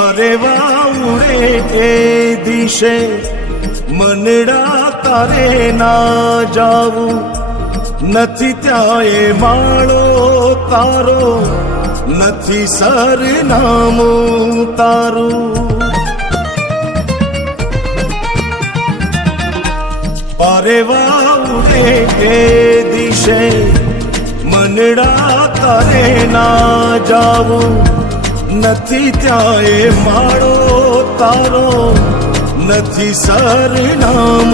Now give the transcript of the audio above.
પારે વાઉડે એ દિશે મનડા તારે ના જાવું, નથી ત્યાં એ માળો તારો, નથી સરનામું તારું. પારે વાઉડે એ દિશે મનડા તારે ના જાવું, નથી ત્યાં એ માળો તારો, નથી સરનામું